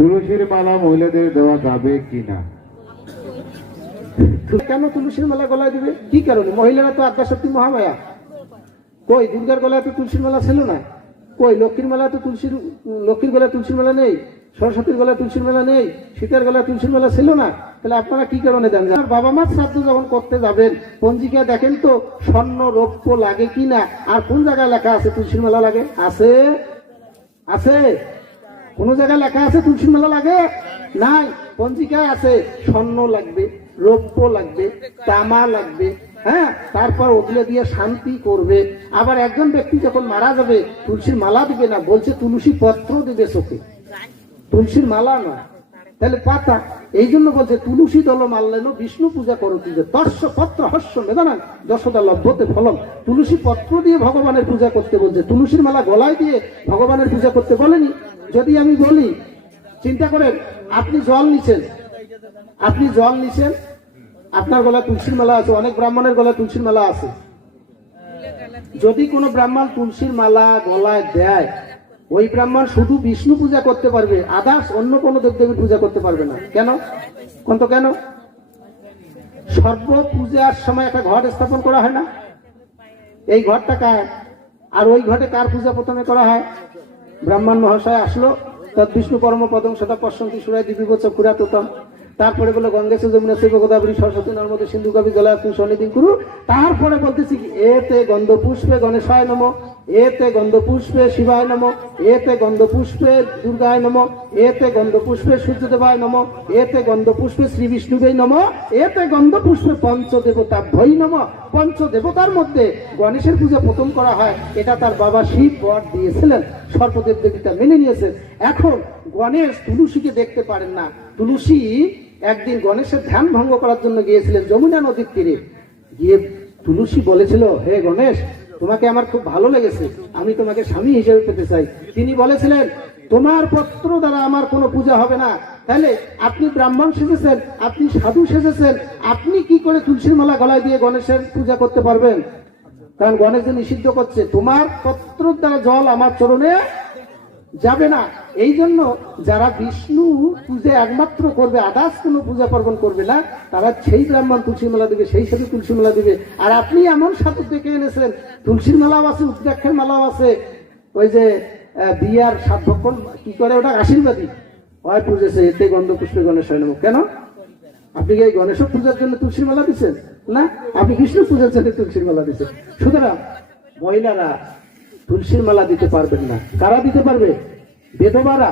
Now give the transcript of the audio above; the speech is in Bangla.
তুলসীর মালা মহিলাদের দেওয়া যাবে কিনা? কেন তুলসীর মালা গলায় দিবে? কি কারণে? মহিলারা তো আদ্যাশক্তি মহামায়া। কই দুর্গার গলায় তো তুলসীর মালা ছিল না? কই লক্ষ্মীর গলায় তুলসীর মালা নেই? সরস্বতীর গলায় তুলসীর মালা নেই? সীতার গলায় তুলসীর মালা ছিল না? তাহলে আপনারা কি কারণে দেন? আর বাবা মার শ্রাদ্ধ যখন করতে যাবেন পঞ্জিকা দেখেন তো স্বর্ণ রৌপ্য লাগে কিনা, আর কোন জায়গায় লেখা আছে তুলসীর মালা লাগে? আছে? আছে? কোন জায়গায় লেখা আছে তুলসীর মালা লাগে? নাই। পঞ্জিকায় আছে স্বর্ণ লাগবে, রৌপ্য লাগবে, তামা লাগবে, হ্যাঁ, তারপর ওগুলো দিয়ে শান্তি করবে। আবার একজন ব্যক্তি যখন মারা যাবে তুলসীর মালা দিবে না, বলছে তুলসী পত্র দিবে চোখে, তুলসীর মালা নয়। তাহলে পাতা, এই জন্য বলছে তুলসী দল মাল্লেন বিষ্ণু পূজা করো দিবে দর্শ পত্র হস্য মেদানা দশদা লভ্যতে ফলম। তুলসী পত্র দিয়ে ভগবানের পূজা করতে বলছে, তুলসীর মালা গলায় দিয়ে ভগবানের পূজা করতে বলেনি। যদি আমি বলি, চিন্তা করেন, আপনি জল নিছেন, আপনার গলায় তুলসীর মালা আছে, অনেক ব্রাহ্মণের গলায় তুলসীর মালা আছে। যদি কোনো ব্রাহ্মণ তুলসীর মালা গলায় দেয়, ওই ব্রাহ্মণ শুধু বিষ্ণু পূজা করতে পারবে, আদার্স অন্য কোনো দেবদেবীর পূজা করতে পারবে না। কেন? কোনটা কেন? সর্ব পূজার সময় একটা ঘট স্থাপন করা হয় না? এই ঘরটা কার? আর ওই ঘটে কার পূজা প্রথমে করা হয়? ব্রাহ্মণ মহাশয় আসলো, তৎ বিষ্ণু পরম পদম সদা পশ্যন্তি সুরায় দিব্য চক্ষুরা তোতম। তারপরে বলে গঙ্গেশ যমুনা শিব গোদাবরী সরস্বতী নর্মদে সিন্ধু কবি জলাশয় সন্নিধিং কুরু। তারপরে বলতেছি কি, এতে গন্ধ পুষ্পে গণেশায় নমঃ, এতে গন্ধ পুষ্পে শিবায় নমঃ, এতে গন্ধ পুষ্পে দুর্গায় নমঃ, এতে গন্ধ পুষ্পে সূর্যদেবায় নমঃ, এতে গন্ধ পুষ্পে শ্রী বিষ্ণুবে নমঃ, এতে গন্ধ পুষ্পে পঞ্চদেবতাভ্যই নমঃ। পঞ্চদেবতার মধ্যে গণেশের পূজা প্রথম করা হয়। এটা তার বাবা শিব বর দিয়েছিলেন, সর্পদেব দেবীটা মেনে নিয়েছেন। এখন গণেশ তুলসীকে দেখতে পারেন না। তুলসী একদিন গণেশের ধ্যান ভঙ্গ করার জন্য গিয়েছিলেন যমুনা নদীর তীরে। গিয়ে তুলসী বলেছিল, হে গণেশ, তোমাকে আমার খুব ভালো লেগেছে, আমি তোমাকে স্বামী হিসেবে পেতে চাই। তিনি বলেছিলেন, তোমার পত্র দ্বারা আমার কোনো পূজা হবে না। তাহলে আপনি ব্রাহ্মণ সেজেছেন, আপনি সাধু সেজেছেন, আপনি কি করে তুলসীর মালা গলায় দিয়ে গণেশের পূজা করতে পারবেন? কারণ গণেশ যে নিষিদ্ধ করছে, তোমার পত্র দ্বারা জল আমার চরণে যাবে না। এই জন্য যারা বিষ্ণু পূজা একমাত্র করবে, আদার্স কোনো পূজা পার্বণ করবে না, তারা সেই ব্রাহ্মণ তুলসীর মালা দিবে, সেই সাথে তুলসী মালা দিবে। আর আপনি এমন সাধু দেখে এনেছেন, তুলসীর মালাও আছে, উদ্রাক্ষের মালাও আছে, ওই যে বিয়ার সাধক্ষণ কি করে ওটা আশীর্বাদী হয় পুজেছে, এতে গন্ধ পুষ্পে গণেশ হয় নমঃ। কেন? আপনি কি এই গণেশ পূজার জন্য তুলসীর মালা দিচ্ছেন না? আপনি কৃষ্ণ পূজার জন্য তুলসীর মালা দিচ্ছেন। সুতরাং মহিলারা তুলসীর মালা দিতে পারবেন না। কারা দিতে পারবে? বেদবারা।